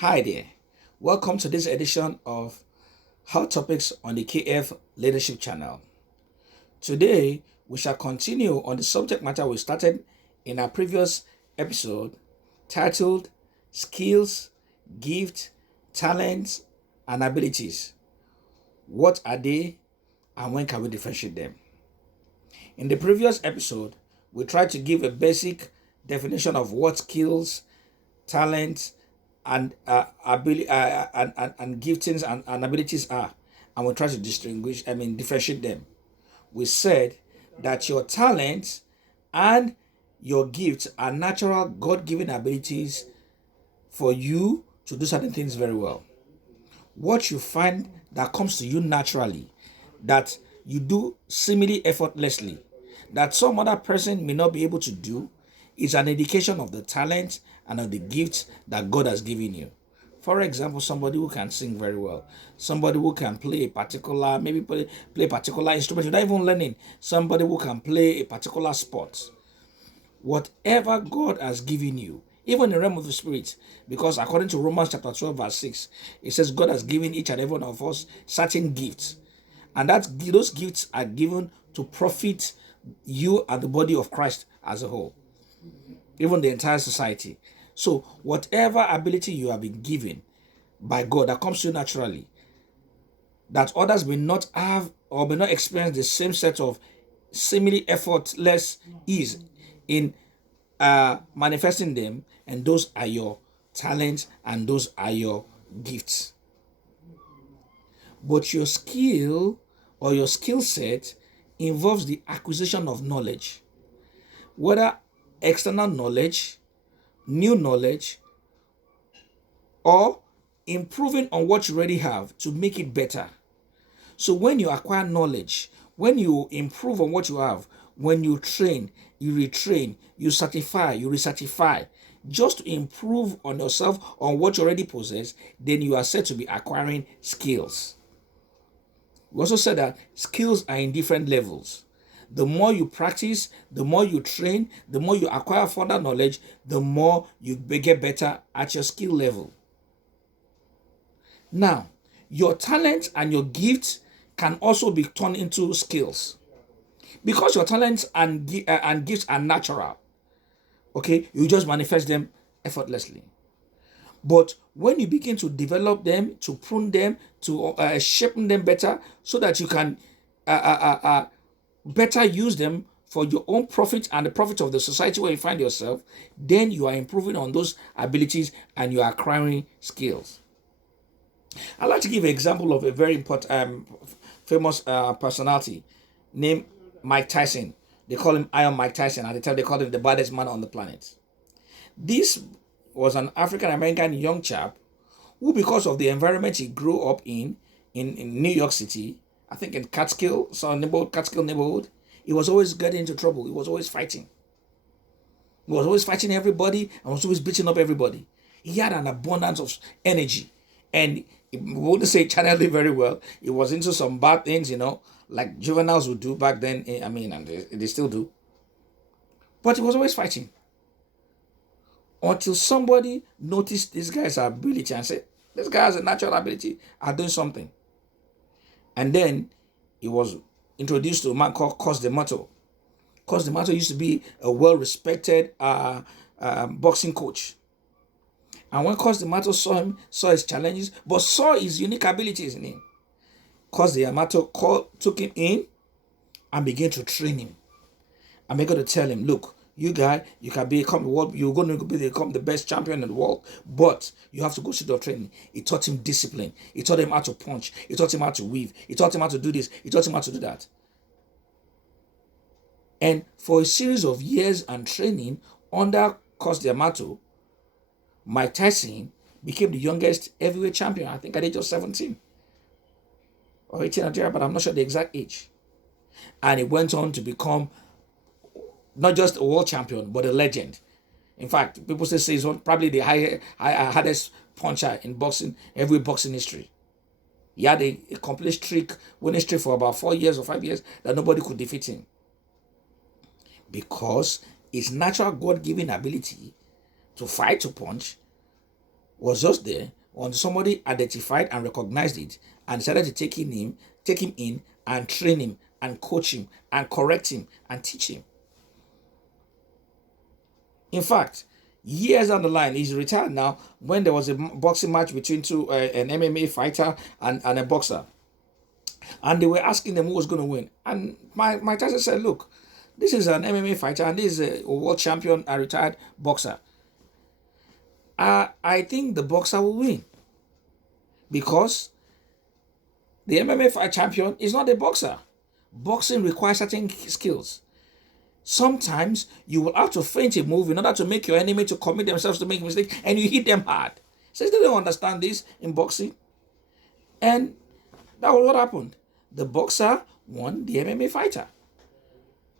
Hi there. Welcome to this edition of Hot Topics on the KF Leadership Channel. Today, we shall continue on the subject matter we started in our previous episode titled Skills, Gifts, Talents, and Abilities. What are they and when can we differentiate them? In the previous episode, we tried to give a basic definition of what skills, talents, and ability and giftings and abilities are, and we try to differentiate them. We said that your talents and your gifts are natural God-given abilities for you to do certain things very well. What you find that comes to you naturally, that you do seemingly effortlessly, that some other person may not be able to do, is an indication of the talent and of the gifts that God has given you. For example, somebody who can sing very well, somebody who can play a particular, maybe play a particular instrument without even learning, somebody who can play a particular sport. Whatever God has given you, even in the realm of the spirit, because according to Romans chapter 12, verse 6, it says God has given each and every one of us certain gifts. And those gifts are given to profit you and the body of Christ as a whole, even the entire society. So whatever ability you have been given by God that comes to you naturally, that others may not have or may not experience the same set of seemingly effortless ease in manifesting them, and those are your talents and those are your gifts. But your skill or your skill set involves the acquisition of knowledge, whether external knowledge, new knowledge, or improving on what you already have to make it better. So when you acquire knowledge, when you improve on what you have, when you train, you retrain, you certify, you recertify, just to improve on yourself, on what you already possess, then you are said to be acquiring skills. We also said that skills are in different levels. The more you practice, the more you train, the more you acquire further knowledge, the more you get better at your skill level. Now, your talents and your gifts can also be turned into skills. Because your talents and gifts are natural, okay, you just manifest them effortlessly. But when you begin to develop them, to prune them, to shape them better, so that you can better use them for your own profit and the profit of the society where you find yourself, then you are improving on those abilities and you are acquiring skills. I'd like to give an example of a very important, famous personality named Mike Tyson. They call him Iron Mike Tyson. At the time, they called him the baddest man on the planet. This was an African American young chap who, because of the environment he grew up in New York City, I think in Catskill neighborhood, he was always getting into trouble. He was always fighting. He was always fighting everybody and was always beating up everybody. He had an abundance of energy, and we wouldn't say channeled it very well. He was into some bad things, like juveniles would do back then. And they still do. But he was always fighting until somebody noticed this guy's ability and said, this guy has a natural ability at doing something. And then he was introduced to a man called Cus D'Amato. Cus D'Amato used to be a well-respected boxing coach. And when Cus D'Amato saw him, saw his challenges, but saw his unique abilities in him, Cus D'Amato took him in and began to train him. And began to tell him, look, you guy, you can become you're going to become the best champion in the world, but you have to go through the training. He taught him discipline. He taught him how to punch. He taught him how to weave. He taught him how to do this. He taught him how to do that. And for a series of years and training under Cus D'Amato, Mike Tyson became the youngest heavyweight champion, I think at the age of 17 or 18 or there, but I'm not sure the exact age. And he went on to become not just a world champion, but a legend. In fact, people say he's probably the hardest puncher in boxing, heavyweight boxing history. He had a complete winning streak for about 4 years or 5 years that nobody could defeat him. Because his natural God-given ability to fight, to punch, was just there when somebody identified and recognized it and decided to take him in and train him and coach him and correct him and teach him. In fact, years down the line, he's retired now. When there was a boxing match between an MMA fighter and a boxer, and they were asking them who was going to win, and my Tyson said, "Look, this is an MMA fighter and this is a world champion, a retired boxer. I think the boxer will win because the MMA fight champion is not a boxer. Boxing requires certain skills. Sometimes you will have to feint a move in order to make your enemy to commit themselves to make mistakes, and you hit them hard. Since they don't understand this in boxing, and that was what happened. The boxer won the MMA fighter.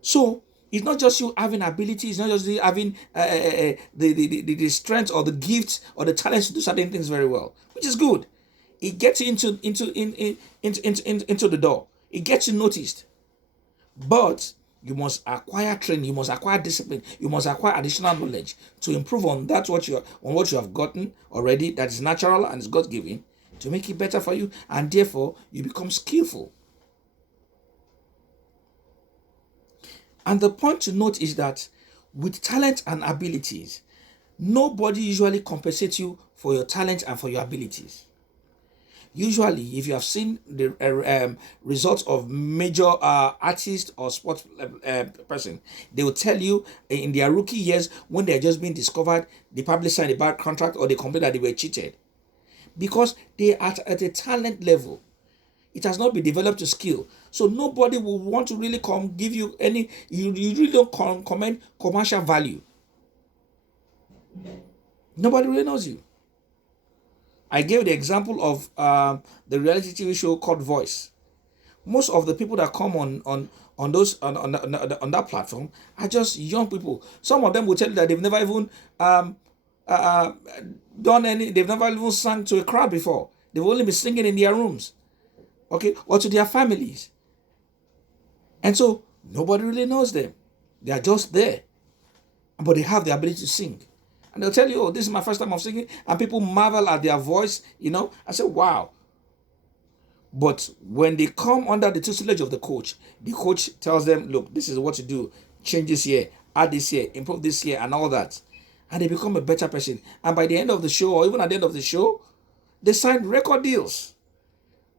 So it's not just you having ability, it's not just you having the strength or the gift or the talent to do certain things very well, which is good. It gets you into the door. It gets you noticed. But you must acquire training, you must acquire discipline, you must acquire additional knowledge to improve on what you have gotten already that is natural and is God given, to make it better for you, and therefore you become skillful. And the point to note is that with talent and abilities, nobody usually compensates you for your talent and for your abilities. Usually, if you have seen the results of major artists or sports person, they will tell you in their rookie years when they are just being discovered, they probably signed a bad contract or they complain that they were cheated. Because they are at a talent level. It has not been developed to skill. So nobody will want to really give you any, you really don't commend commercial value. Nobody really knows you. I gave the example of the reality TV show called Voice. Most of the people that come on that platform are just young people. Some of them will tell you that they've never even they've never even sung to a crowd before. They've only been singing in their rooms, okay, or to their families. And so nobody really knows them. They are just there, but they have the ability to sing. And they'll tell you, oh, this is my first time of singing. And people marvel at their voice, I say, wow. But when they come under the tutelage of the coach tells them, look, this is what to do. Change this here, add this here, improve this here, and all that. And they become a better person. And by the end of the show, or even at the end of the show, they sign record deals,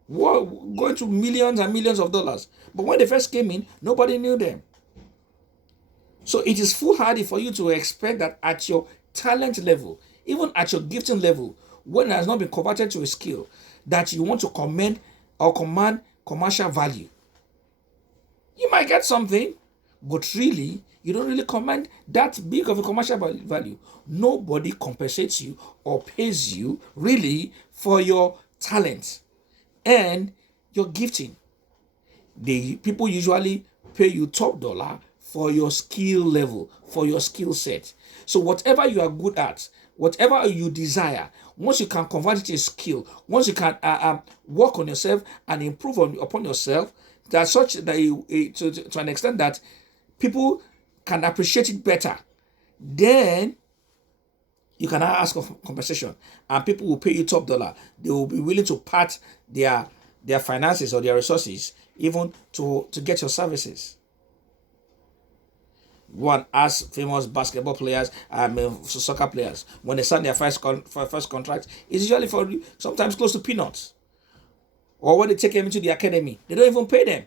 going to millions and millions of dollars. But when they first came in, nobody knew them. So it is foolhardy for you to expect that at your talent level, even at your gifting level, when it has not been converted to a skill, that you want to command commercial value. You might get something, but really, you don't really command that big of a commercial value. Nobody compensates you or pays you really for your talent and your gifting. People usually pay you top dollar for your skill level, for your skill set. So whatever you are good at, whatever you desire, once you can convert it to a skill, once you can work on yourself and improve upon yourself, that such that to an extent that people can appreciate it better, then you can ask for compensation, and people will pay you top dollar. They will be willing to part their finances or their resources even to get your services. One as famous basketball players, soccer players, when they sign their first contract, it's usually for sometimes close to peanuts. Or when they take them into the academy, they don't even pay them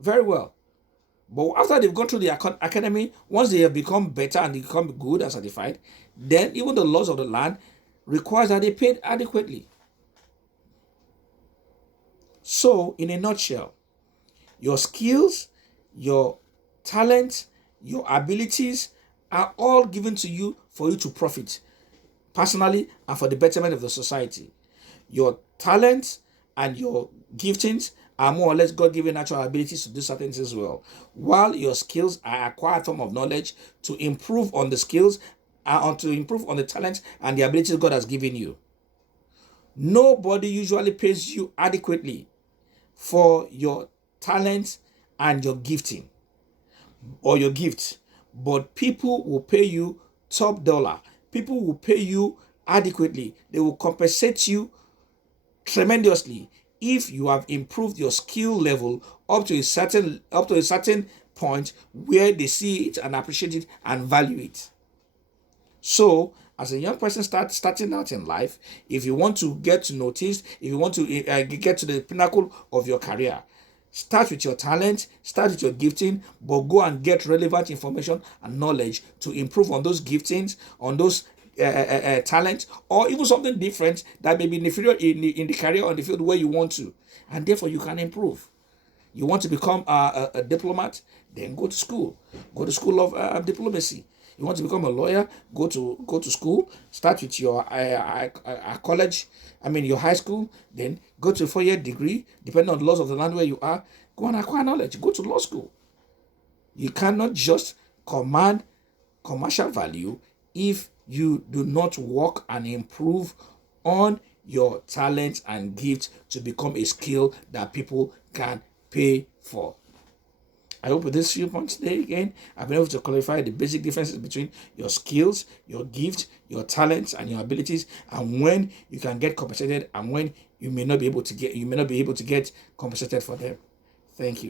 very well. But after they've gone through the academy, once they have become better and they become good and certified, then even the laws of the land requires that they paid adequately. So, in a nutshell, your skills, your talent, your abilities are all given to you for you to profit personally and for the betterment of the society. Your talents and your giftings are more or less God-given natural abilities to do certain things as well, while your skills are acquired form of knowledge to improve on the skills and to improve on the talents and the abilities God has given you. Nobody usually pays you adequately for your talent and your gifting or your gift, but people will pay you top dollar. People will pay you adequately. They will compensate you tremendously if you have improved your skill level up to a certain point where they see it and appreciate it and value it. So, as a young person starting out in life, if you want to get noticed, if you want to get to the pinnacle of your career, start with your talent, start with your gifting, but go and get relevant information and knowledge to improve on those giftings, on those talents, or even something different that may be inferior in the career or in the field where you want to, and therefore you can improve. You want to become a diplomat, then go to school. Go to school of diplomacy. You want to become a lawyer, go to school. Start with your college. I mean your high school. Then go to a 4-year degree. Depending on the laws of the land where you are, go and acquire knowledge. Go to law school. You cannot just command commercial value if you do not work and improve on your talents and gifts to become a skill that people can pay for. I hope with this few points today again, I've been able to clarify the basic differences between your skills, your gifts, your talents, and your abilities, and when you can get compensated and when you may not be able to get compensated for them. Thank you.